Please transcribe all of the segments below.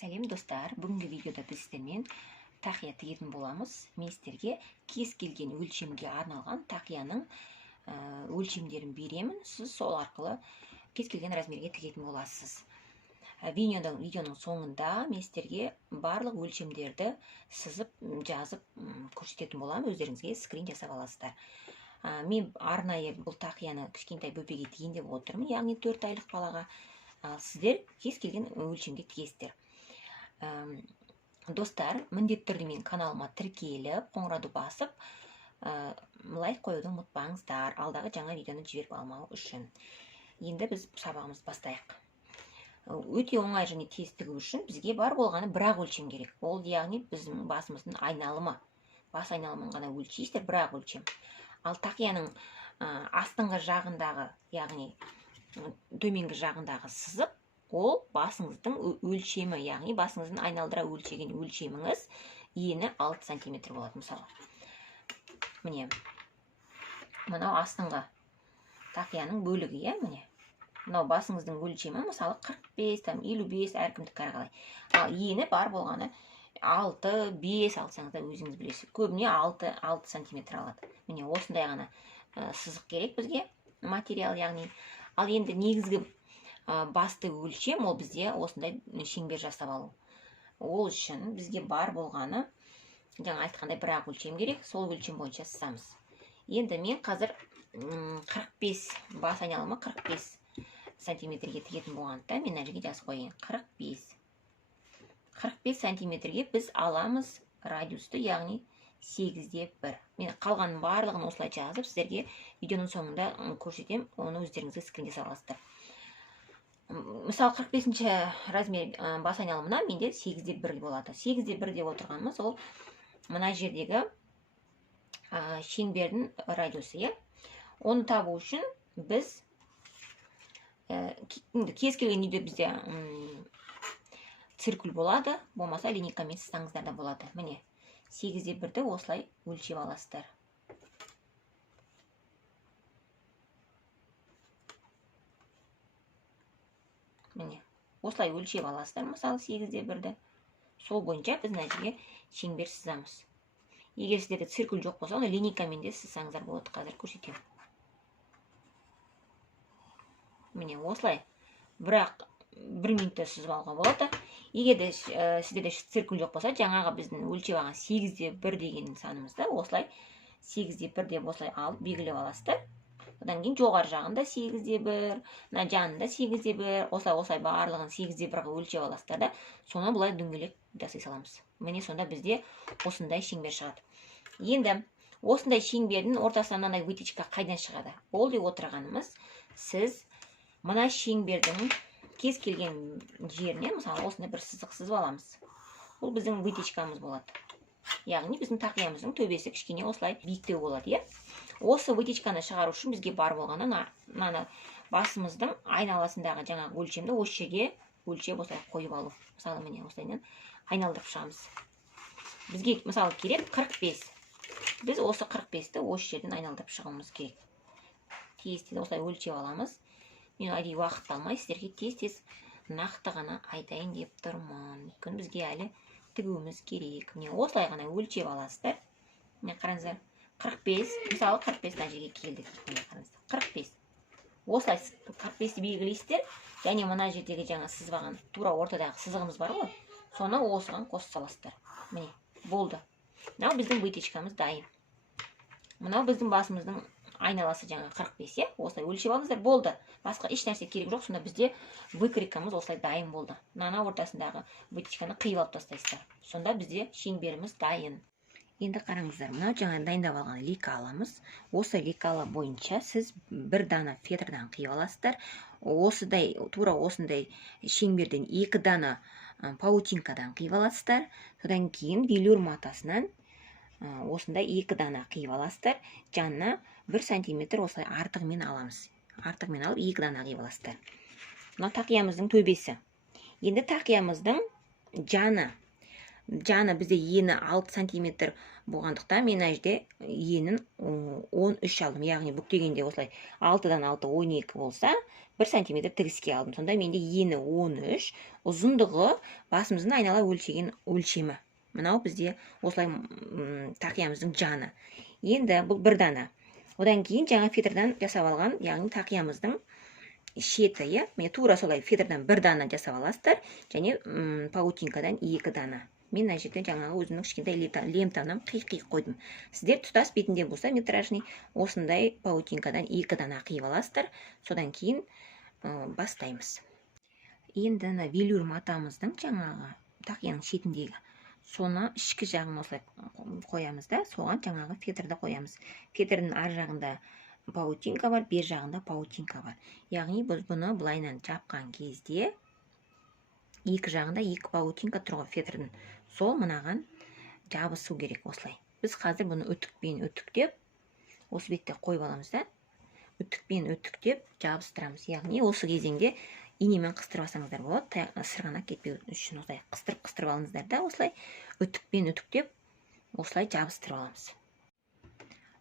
Сәлем достар, бүгінгі видеода біз сіздермен тақия тігетін боламыз. Мен сіздерге кез келген өлшемге арналған тақияның өлшемдерін беремін. Сіз сол арқылы кез келген размерге тігетін боласыз. Видеоның соңында мен сіздерге барлық өлшемдерді сызып, жазып көрсететін боламын. Өздеріңізге скрин жасап аласыздар. Мен арнайы бұл тақияны кішкентай бөпеге тігейін деп отырмын, яғни 4 айлық балаға. Сіздер кез келген өлшемге тігесіздер. Достар, міндетті түрде мен каналыма тіркеліп, қоңырауды басып, лайк қоюды ұмытпаңыздар, алдағы жаңа видеоны жіберіп алмау үшін. Енді біз сабағымызды бастайық. Өте оңай және тез тігу үшін бізге бар болғаны бір-ақ өлшем керек. Ол яғни біздің басымыздың айналымы. Бас айналымын ғана өлшейсіздер, бір-ақ өлшем. Ал тақияның астыңғы жағындағы, яғни төменгі жағындағы сызық, ол басыңыздың өлшемі, яғни басыңыздың айналдыра өлшеген өлшеміңіз ені 6 см болады. Мысалы, міне, мынау астыңғы тақияның бөлігі, міне. Мынау басыңыздың өлшемі, мысалы 45, 55, әркімдікі әрқалай. Ал ені бар болғаны 6-5 алсаңыз да өзіңіз білесіз. Көбіне 6 см алады. Міне, осындай ғана сызық керек бізге, материал, яғни. Ал енді негізгі басты өлшем, ол бізде осындай шеңбер жасап алу. Ол үшін бізге бар болғаны, жаңа айтқандай бір-ақ өлшем керек, сол өлшем бойынша сызамыз. Енді мен қазір 45, бас айналымы 45 сантиметрге тігетін болғанда, мен мына жерге жазып қояйын. 45 сантиметрге біз аламыз радиусты, яғни 8/1. Мен қалғанын барлығын осылай жазып, сіздерге видеоның соңында көрсетем, оны өздеріңізге скрин жасап аласыздар. Мысалы, 45-ші размер бас айналымына менде 8/1 болады. 8/1 деп отырғанымыз, ол мына жердегі шеңбердің радиусы. Оны табу үшін біз кез келген үйде бізде циркуль болады, болмаса линейкамен сызсаңыздар да болады. Міне, 8/1-ді осылай өлшеп аласыздар. Міне, осылай өлшеп аласыздар, мысалы 8/1-ді. Сол бойынша біз мына жерге шеңбер сызамыз. Егер сіздерде циркуль жоқ болса, оны линейкамен де сызсаңыздар болады. Қазір көрсетемін. Міне, осылай. Бірақ 1 минутта сызып алуға болады. Егер сіздерде циркуль жоқ болса, жаңағы біздің өлшеп алған 8/1 деген санымызды осылай 8/1 деп осылай алып белгілеп аласыздар. Одан кейін жоғары жағында 8/1, мына жанында 8/1, осылай барлығын 8/1-ға өлшеп аласыздар да, соны бұлай дөңгелек жасай саламыз. Міне, сонда бізде осындай шеңбер шығады. Енді осындай шеңбердің ортасынан мынандай вытечка қайдан шығады? Ол деп отырғанымыз, сіз мына шеңбердің кез келген жеріне, мысалы, осындай бір сызық сызып аламыз. Ол біздің вытечкамыз болады. Яғни біздің тақиямыздың төбесі кішкене осылай биіктеу болады. Осы вытечканы шығару үшін бізге бар болғаны мына басымыздың айналасындағы жаңағы өлшемді осы жерге өлшеп осылай қойып алу. Мысалы, міне осылайдан айналдырып шығамыз. Бізге, мысалы, керек 45. Біз осы 45-ті осы жерден айналдырып шығуымыз керек. Тез-тез осылай өлшеп аламыз. Мен әдейі уақыт алмай, сіздерге тез-тез нақты ғана айтайын деп тұрмын. Өйткені бізге әлі тігуіміз керек. Міне, осылай ғана өлшеп аласыздар. Міне, қараңыздар. 45, мысалы 45 мына жерге келдік. 45. Осылай 45-ті белгілейсіздер. Және мына жердегі жаңа сызып алған тура ортадағы сызығымыз бар ғой. Соны осыған қосып саласыздар. Міне, болды. Мынау біздің вытечкамыз дайын. Мынау біздің басымыздың айналасы жаңа 45, осылай өлшеп алыңыздар, болды. Басқа еш нәрсе керек жоқ, сонда бізде выкройкамыз осылай дайын болды. Мына ортасындағы вытечканы қиып алып тастайсыздар. Сонда бізде шеңберіміз дайын. Енді қараңыздар, мынау жаңа дайындап алған лекаламыз. Осы лекала бойынша сіз бір дана фетрдан қиып аласыздар. Тура осындай шеңберден 2 дана паутинкадан қиып аласыздар. Содан кейін велюр матасынан осындай 2 дана қиып аласыздар. Жанына 1 сантиметр осылай артығымен аламыз. Артығымен алып 2 дана қиып аласыздар. Мына тақиямыздың төбесі. Енді тақиямыздың жаны. жаны бізде ені 6 сантиметр болғандықтан мен ана жерде енін 13 алдым. Яғни бүктегенде осылай 6-дан 6 12 болса 1 сантиметр тігіске алдым. Сонда менде ені 13, ұзындығы басымыздың айнала өлшеген өлшемі. Мынау бізде осылай тақиямыздың жаны. Енді бұл бір дана. Одан кейін жаңа фетрдан жасап алған, яғни тақиямыздың шеті, иә? Мен тура солай фетрдан бір дана жасап аласыздар, және паутинкадан 2 дана. Мен мына жерде жаңағы өзімнің кішкентай лентамнан қиық қойдым. Сіздер тұтас бетінде болса метражный осындай паутинкадан 2 дана қиып аласыздар. Содан кейін бастаймыз. Енді мына велюр матамыздың жаңағы тақияның шетіндегі соны ішкі жағын осылай қоямыз да, соған жаңағы фетрді қоямыз. Фетрдің ар жағында паутинка бар, бер жағында паутинка бар. Яғни біз бұны былайынан жапқан кезде екі жағында 2 паутинка тұрғы фетрдің. Сол мынаған жабысу керек осылай. Біз қазір бұны үтікпен үтіктеп, осы бетте қойып аламыз да, үтікпен үтіктеп жабыстырамыз. Яғни осы кезеңде инемен қыстырып алсаңыздар болады, сырғанақ кетпеу үшін осылай қыстырып алыңыздар да, осылай үтікпен үтіктеп, осылай жабыстырып аламыз.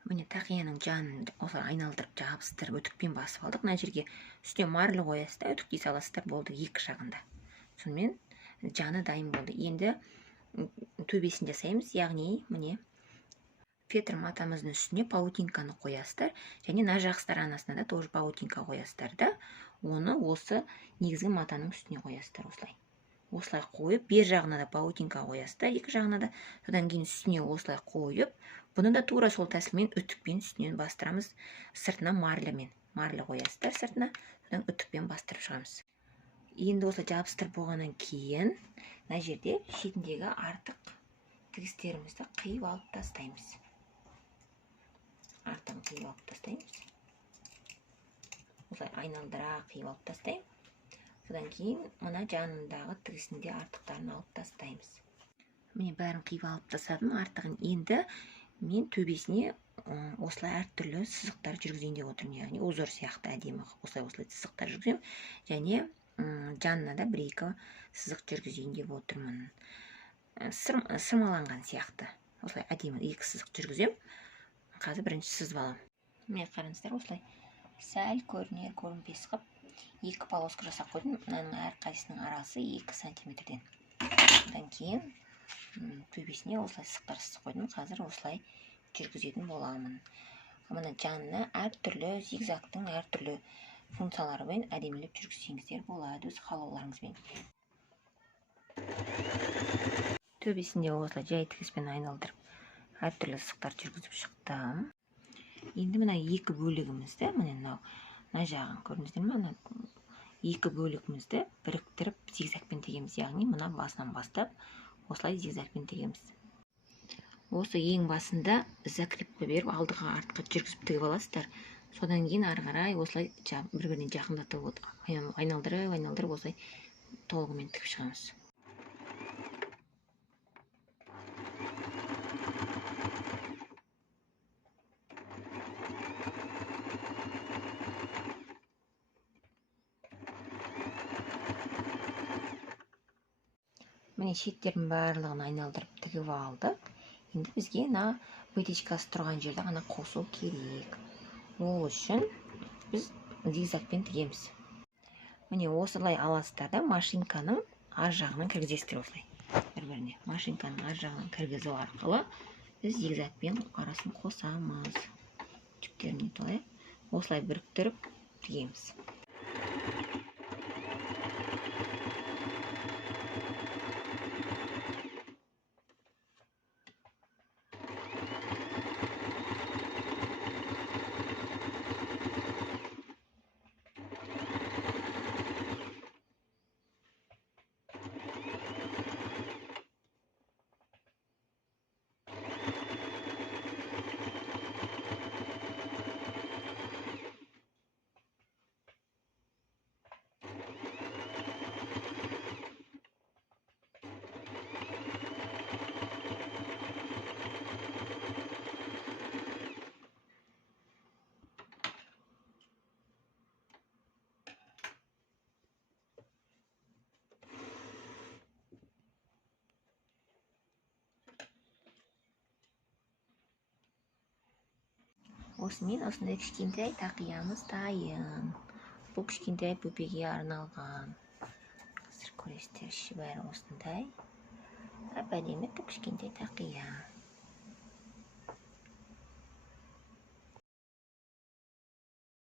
Міне тақияның жанын осылай айналдырып жабыстырып үтікпен басып алдық. Мына жерге үстіне марлы қоясыз да, үтіктей саласыздар, болды, екі жағында. Сонымен жаны дайын болды. Енді төбесін жасаймыз, яғни міне фетр матамыздың үстіне паутинканы қоясыздар, және мына жақ сторонасына да тоже паутинка қоясыздар да, оны осы негізгі матаның үстіне қоясыздар осылай. Осылай қойып, бер жағына да паутинка қоясыздар, екі жағына да. Содан кейін үстіне осылай қойып, бұны да тура сол тәсілмен үтікпен үстінен бастырамыз, сыртына марлы қоясыздар сыртына, содан үтікпен бастырып шығамыз. Енді осылай жабыстырып болғаннан кейін, мына жерде шетіндегі артық тігістерімізді қиып алып тастаймыз. Артығын қиып алып тастаймыз. Осылай айналдыра қиып алып тастаймыз. Содан кейін мына жанындағы тігісінде артықтарын алып тастаймыз. Міне бәрін қиып алып тастадым артығын. Енді мен төбесіне осылай әртүрлі сызықтар жүргізейін деп отырмын. Яғни узор сияқты әдемі осылай сызықтар жүргіземін. Және жанына да 1-2 сызық жүргізейін деп отырмын. Сырмаланған сияқты. Осылай әдемі 2 сызық жүргіземін. Қазір бірінші сызып аламын. Міне қараңыздар, осылай сәл көрінер-көрінбес қып 2 полоска жасап қойдым. Мынаның әрқайсының арасы 2 сантиметрден. Одан кейін төбесіне осылай сызықтар сызып қойдым. Қазір осылай жүргізетін боламын. Мына жанына әртүрлі зигзагтың әртүрлі функцияларымен әдемілеп жүргізсеңіздер болады өз қалауларыңызбен. Төбесінде осылай жай тігіспен айналдырып әртүрлі сызықтар жүргізіп шықтым. Енді мына 2 бөлігімізді, мына жағын көрдіңіздер ме? Мына 2 бөлігімізді біріктіріп зигзагпен тігеміз. Яғни мына басынан бастап осылай зигзагпен тігеміз. Осы ең басында заклепка беріп алдыға артқа жүргізіп тігіп аласыздар. Содан кейін ары қарай осылай бір-біріне жақындатып айналдырып осылай толығымен тігіп шығамыз. Міне шеттердің барлығын айналдырып тігіп алдық. Енді бізге вытечкасы тұрған жерде ғана қосу керек. Ол үшін біз зигзагпен тігеміз. Міне осылай аласыздар да машинканың ар жағынан кіргізесіздер осылай. Бір-біріне машинканың ар жағынан кіргізу арқылы біз зигзагпен арасын қосамыз. Жүктеріне толай осылай біріктіріп тігеміз. осымен осындай кішкентай тақиямыз дайын. Бұл кішкентай бөпеге арналған. Қазір көресіздер, іші бәрі осындай. Әп-әдемі кішкентай тақия.